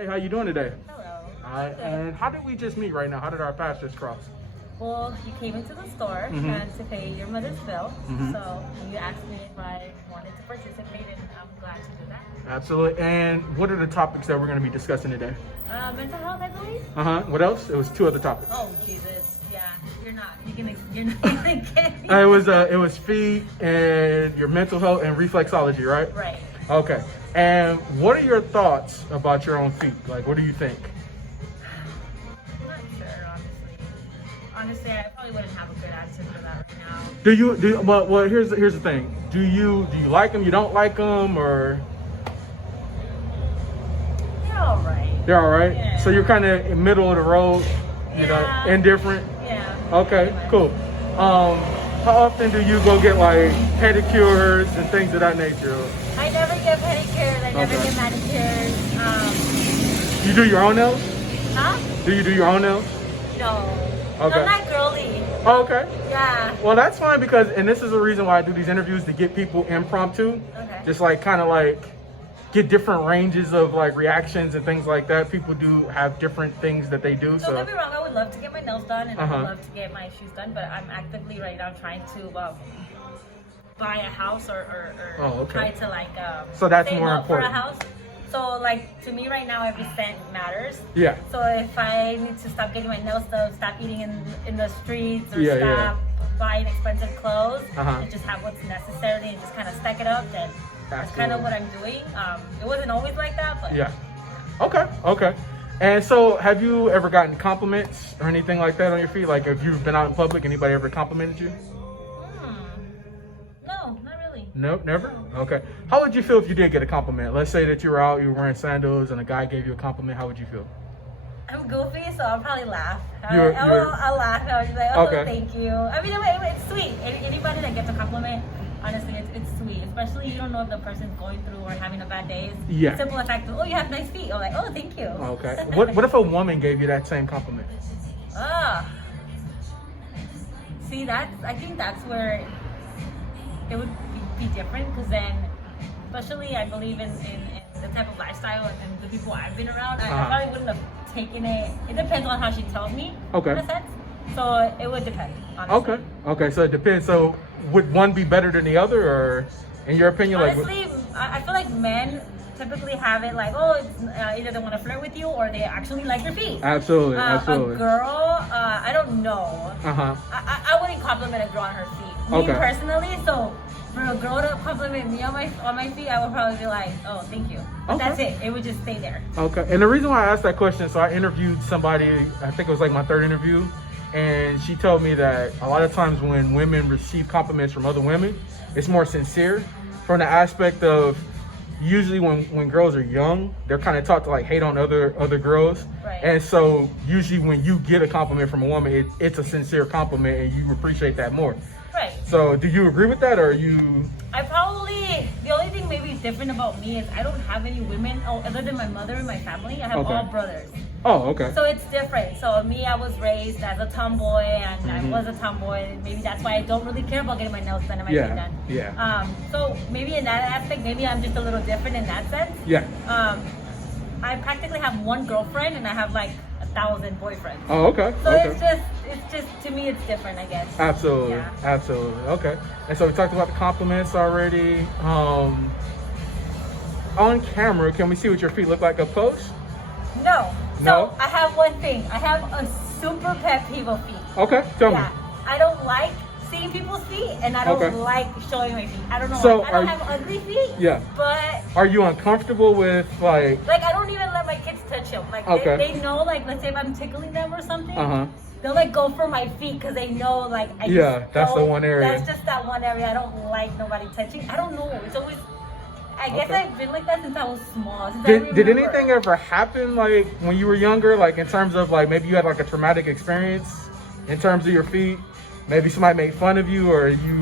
Hey, how you doing today? Hello. And how did we just meet right now? How did our paths just cross? Well, you came into the store and to pay your mother's bill. So you asked me if I wanted to participate, and I'm glad to do that. Absolutely. And what are the topics that we're going to be discussing today? Mental health, I believe. What else? It was two other topics. Oh Jesus, yeah. You're not gonna get me. It was feet and your mental health and reflexology, right? Right. Okay. And what are your thoughts about your own feet? Like, what do you think? I'm not sure, honestly. Honestly, I probably wouldn't have a good answer for that right now. Do you? Well, here's the thing. Do you like them? You don't like them, or? They're all right. They're all right. Yeah. So you're kind of in middle of the road, you know, indifferent. Yeah. Okay, cool. How often do you go get like pedicures and things of that nature? I never get pedicures. I never get manicures. You do your own nails? Huh? Do you do your own nails? No. Okay. I'm not girly. Oh, okay. Yeah. Well, that's fine because, and this is the reason why I do these interviews, to get people impromptu. Okay. Just like kind of like get different ranges of like reactions and things like that. People do have different things that they do. Don't get me wrong, I would love to get my nails done and I would love to get my shoes done, but I'm actively right now trying to buy a house or try to like so that's save more up important for a house. So like to me right now, every cent matters. Yeah. So if I need to stop getting my nails done, stop eating in the streets, or Yeah, stop buying expensive clothes, Uh-huh. and just have what's necessary and just kind of stack it up, then that's kind of what I'm doing. It wasn't always like that, but yeah. Okay. And so, have you ever gotten compliments or anything like that on your feet? Like, if you've been out in public, anybody ever complimented you? No, not really. Nope, never? Okay. How would you feel if you did get a compliment? Let's say that you were out, you were wearing sandals, and a guy gave you a compliment. How would you feel? I'm goofy, so I'll probably laugh. You're- I'll laugh. I'll be like, oh, Okay. thank you. I mean, it's sweet. Anybody that gets a compliment, honestly, it's sweet. Especially you don't know if the person's going through or having a bad day. Yeah. Simple fact of, oh, you have nice feet. I'm like, oh, thank you. Okay. What if a woman gave you that same compliment? See, I think that's where it would be different, because then, especially I believe in the type of lifestyle and the people I've been around, I probably wouldn't have taken it. It depends on how she tells me. Okay. In a sense. So it would depend, honestly. Okay. So it depends. So would one be better than the other, or in your opinion? Honestly, I feel like men typically have it like, oh, it's, either they want to flirt with you or they actually like your feet. Absolutely. A girl, I don't know. I wouldn't compliment a girl on her feet. Me personally, so for a girl to compliment me on my feet, I would probably be like, oh, thank you. But that's it. It would just stay there. Okay. And the reason why I asked that question, so I interviewed somebody, I think it was like my third interview, and she told me that a lot of times when women receive compliments from other women, it's more sincere, from the aspect of usually when girls are young, they're kind of taught to like hate on other girls. Right. And so usually when you get a compliment from a woman, it's a sincere compliment and you appreciate that more. Right. So do you agree with that, or are you? The only thing maybe different about me is I don't have any women other than my mother and my family. I have all brothers. Oh, okay. So it's different. So me, I was raised as a tomboy, and I was a tomboy. Maybe that's why I don't really care about getting my nails done and my feet done. Yeah. So maybe in that aspect, maybe I'm just a little different in that sense. Yeah. I practically have one girlfriend, and I have like 1,000 boyfriends. Oh, okay. So it's just to me, it's different, I guess. Absolutely. Yeah. Absolutely. Okay. And so we talked about the compliments already. On camera, can we see what your feet look like up close? No. No? So I have one thing. I have a super pet peeve of feet. Okay. Tell me. I don't like seeing people's feet, and I don't like showing my feet. I don't know So why. I don't have ugly feet. Yeah. But are you uncomfortable with like I don't even let my kids touch them. Like they know, like, let's say if I'm tickling them or something, they'll like go for my feet because they know like that's the one area. That's just that one area. I don't like nobody touching. I don't know. It's always. I guess I've been like that since I was small. Did anything ever happen like when you were younger, like in terms of like maybe you had like a traumatic experience in terms of your feet? Maybe somebody made fun of you, or you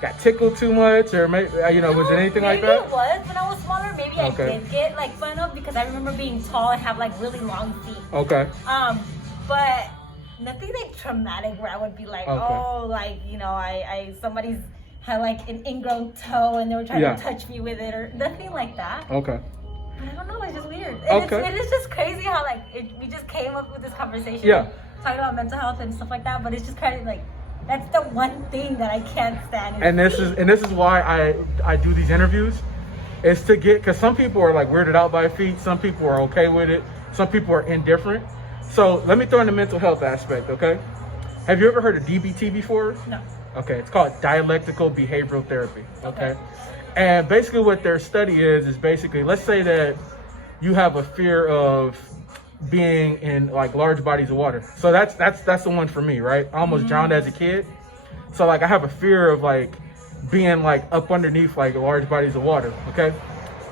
got tickled too much, or maybe was it anything like that? Maybe it was when I was smaller. Maybe I did get like fun of, because I remember being tall and have like really long feet. Okay. But nothing like traumatic where I would be like, oh, like somebody's had like an ingrown toe and they were trying to touch me with it, or nothing like that. Okay. I don't know, it's just weird. And Okay. it is just crazy how like we just came up with this conversation. Yeah. Talking about mental health and stuff like that, but it's just kind of like that's the one thing that I can't stand. And this is why I do these interviews, is to get, because some people are like weirded out by feet, some people are okay with it, some people are indifferent. So let me throw in the mental health aspect, okay? Have you ever heard of DBT before? No. Okay, it's called dialectical behavioral therapy. Okay. And basically what their study is basically, let's say that you have a fear of being in like large bodies of water. So that's the one for me, right? I almost drowned as a kid. So like I have a fear of like being like up underneath like large bodies of water. Okay.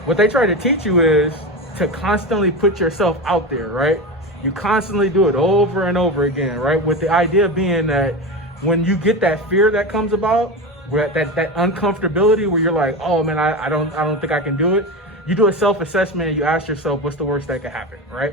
What they try to teach you is to constantly put yourself out there, right? You constantly do it over and over again, right? With the idea being that when you get that fear that comes about, where that uncomfortability where you're like, oh man, I don't think I can do it. You do a self-assessment and you ask yourself, what's the worst that could happen, right?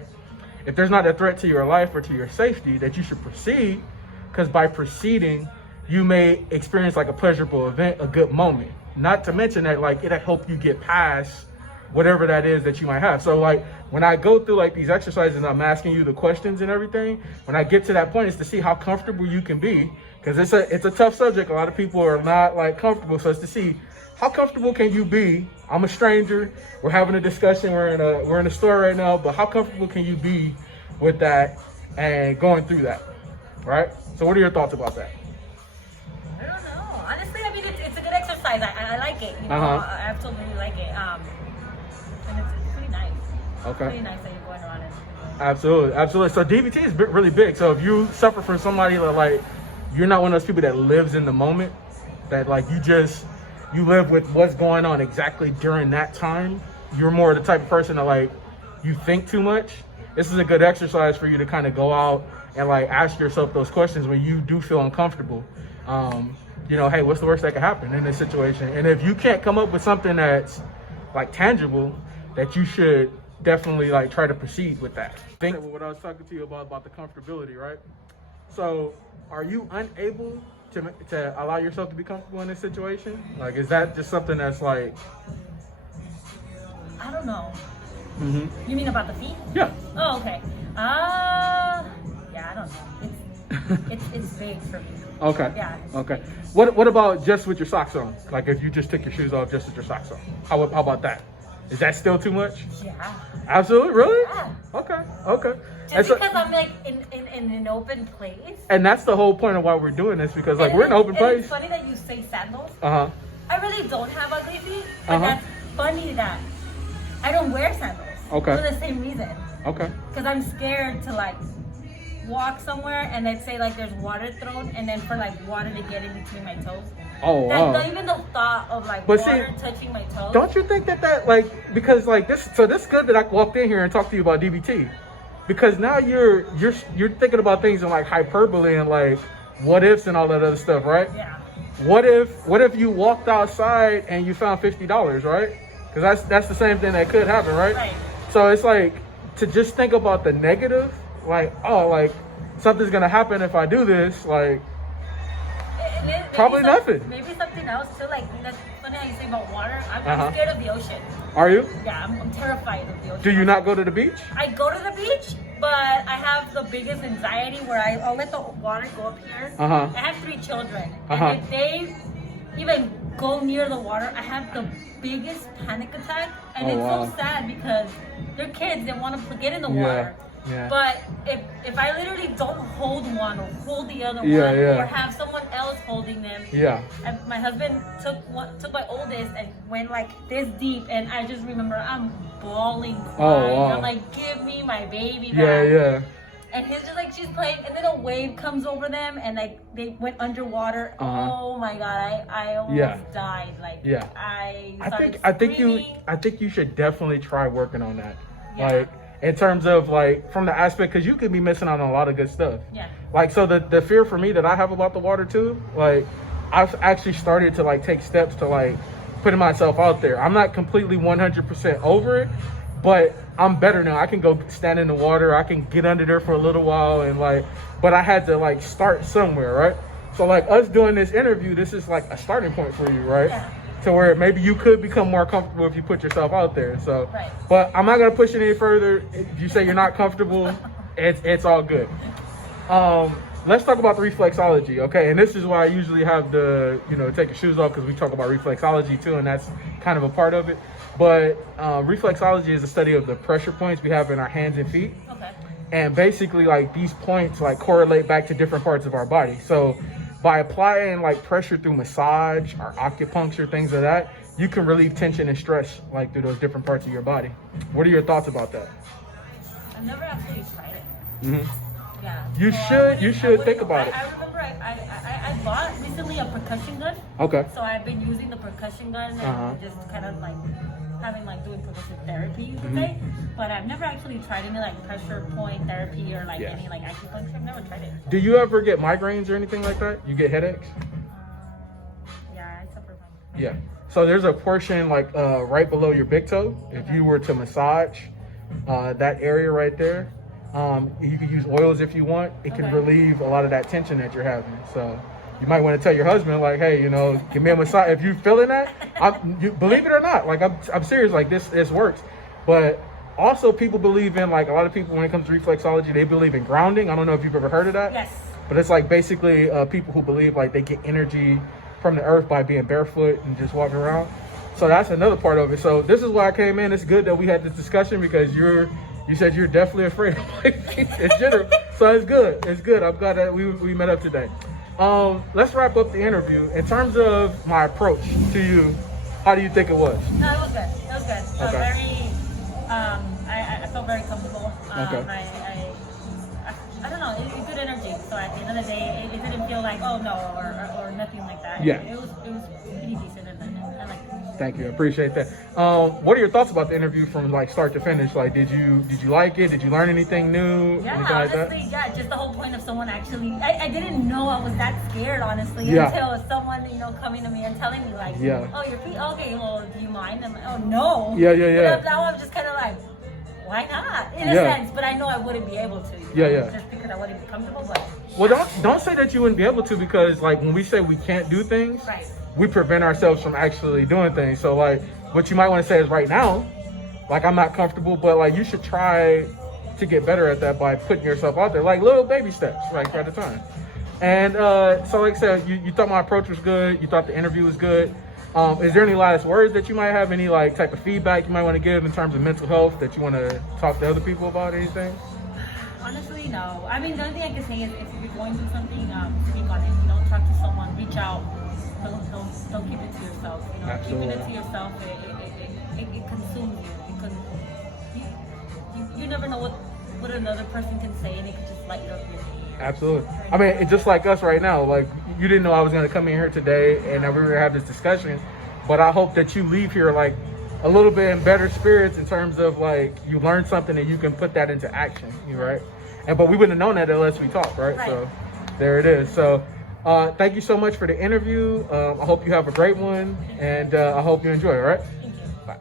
If there's not a threat to your life or to your safety, that you should proceed, because by proceeding, you may experience like a pleasurable event, a good moment. Not to mention that like it'll help you get past whatever that is that you might have. So like when I go through like these exercises and I'm asking you the questions and everything, when I get to that point, it's to see how comfortable you can be, because it's a tough subject. A lot of people are not like comfortable. So it's to see how comfortable can you be. I'm a stranger. We're having a discussion. We're in a store right now, but how comfortable can you be with that and going through that, right? So what are your thoughts about that? I don't know. Honestly, I mean, it's a good exercise. I like it. You know, I absolutely like it. And it's pretty nice. Okay. Pretty nice that you're going around and Absolutely. So DBT is really big. So if you suffer from somebody that like, you're not one of those people that lives in the moment, that like you live with what's going on exactly during that time. You're more the type of person that like, you think too much. This is a good exercise for you to kind of go out and like ask yourself those questions when you do feel uncomfortable. You know, hey, what's the worst that could happen in this situation? And if you can't come up with something that's like tangible, that you should definitely like try to proceed with that. Think what I was talking to you about the comfortability, right? So are you unable to allow yourself to be comfortable in this situation? Like, is that just something that's like, I don't know. You mean about the feet? yeah. Oh, okay. Yeah, I don't know. It's big for me. Okay. Yeah. Okay. What about just with your socks on? Like if you just took your shoes off just with your socks on, how about that? Is that still too much? Yeah. Absolutely. Really? Yeah. Okay. Just because I'm like in an open place. And that's the whole point of why we're doing this, because like we're in an open place. It's funny that you say sandals. I really don't have ugly feet, but that's funny that I don't wear sandals. Okay. For the same reason. Okay. Because I'm scared to like walk somewhere and then say like there's water thrown and then for like water to get in between my toes. Oh wow. Not even the thought of like But water touching my toes. Don't you think that like, because like this is good that I walked in here and talked to you about DBT, because now you're thinking about things in like hyperbole and like what ifs and all that other stuff, right? Yeah. What if you walked outside and you found $50, right? Because that's the same thing that could happen, right? Right. So it's like to just think about the negative, like, oh, like something's gonna happen if I do this, like probably nothing. Maybe something else too. Like that's funny how you say about water. I'm scared of the ocean. Are you? Yeah, I'm terrified of the ocean. Do you not go to the beach? I go to the beach, but I have the biggest anxiety where I'll let the water go up here. I have 3 children, and if they even go near the water, I have the biggest panic attack, and it's so sad because they're kids. They want to get in the water. Yeah. But if I literally don't hold one or hold the other one or have someone else holding them, and my husband took my oldest and went like this deep, and I just remember I'm bawling, crying. I'm like, give me my baby back. Yeah. And he's just like, she's playing, and then a wave comes over them, and like they went underwater. Oh my god, I almost died. Like I think you should definitely try working on that. Like in terms of like from the aspect, because you could be missing out on a lot of good stuff. Yeah. Like so the fear for me that I have about the water too, like I've actually started to like take steps to like putting myself out there. I'm not completely 100% over it, but I'm better now. I can go stand in the water. I can get under there for a little while and like, but I had to like start somewhere, right? So like us doing this interview, this is like a starting point for you, right? Yeah. to where maybe you could become more comfortable if you put yourself out there. So, Right. but I'm not gonna push it any further. If you say you're not comfortable, it's all good. Let's talk about the reflexology, okay? And this is why I usually have the, take your shoes off, because we talk about reflexology too, and that's kind of a part of it. But reflexology is a study of the pressure points we have in our hands and feet. Okay. And basically, like, these points like correlate back to different parts of our body. So by applying like pressure through massage or acupuncture, things like that, you can relieve tension and stress like through those different parts of your body. What are your thoughts about that? I've never actually tried it. Mm-hmm. Yeah. You should think about it. I remember I bought recently a percussion gun. Okay. So I've been using the percussion gun and just kind of like doing progressive therapy, you could say. But I've never actually tried any like pressure point therapy or like any like acupuncture. I've never tried it. Do you ever get migraines or anything like that? You get headaches? Yeah, I suffer from. Yeah. So there's a portion like right below your big toe. If you were to massage that area right there, you can use oils if you want. It can relieve a lot of that tension that you're having. So you might want to tell your husband, like, hey, give me a massage. If you're feeling that, you believe it or not, like I'm serious, like this works. But also people believe in, like, a lot of people when it comes to reflexology, they believe in grounding. I don't know if you've ever heard of that. Yes. But it's like basically people who believe like they get energy from the earth by being barefoot and just walking around. So that's another part of it. So this is why I came in. It's good that we had this discussion because you said you're definitely afraid of it's general. So it's good. It's good. I'm glad that we met up today. Let's wrap up the interview. In terms of my approach to you, how do you think it was? No, it was good. It was good. Okay. Very, I felt very comfortable. Okay. I don't know, it's good energy. So at the end of the day, it didn't feel like, oh no, or nothing like that. Yeah. It was pretty decent, and I liked it. Thank you. I appreciate that. What are your thoughts about the interview from like start to finish? Like, did you like it? Did you learn anything new? Yeah, anything like that? honestly, yeah. Just the whole point of someone actually, I didn't know I was that scared, honestly, Yeah. until someone, coming to me and telling me like, Yeah. oh, your feet, okay, well, do you mind? I'm like, oh no. Yeah. But now I'm just kind of like, why not? In a Yeah. sense, but I know I wouldn't be able to. Yeah. Just because I wouldn't be comfortable, but. Well, don't say that you wouldn't be able to, because like when we say we can't do things, Right. we prevent ourselves from actually doing things. So like what you might want to say is right now, like, I'm not comfortable, but like you should try to get better at that by putting yourself out there, like little baby steps, like at a time. And so like I said, you thought my approach was good. You thought the interview was good. Is there any last words that you might have, any like type of feedback you might want to give in terms of mental health that you want to talk to other people about, anything? Honestly, no. I mean, the only thing I can say is if you're going through something, speak on it. Talk to someone, reach out. Don't keep it to yourself. Absolutely. Keeping it to yourself, it consumes you, because you never know what another person can say, and it could just light you up. Absolutely. I mean, it's just like us right now. Like, you didn't know I was going to come in here today and that we were going to have this discussion, but I hope that you leave here like a little bit in better spirits in terms of like you learned something and you can put that into action, right? But we wouldn't have known that unless we talked, right? So there it is. So thank you so much for the interview. I hope you have a great one, and I hope you enjoy it, all right? Thank you. Bye.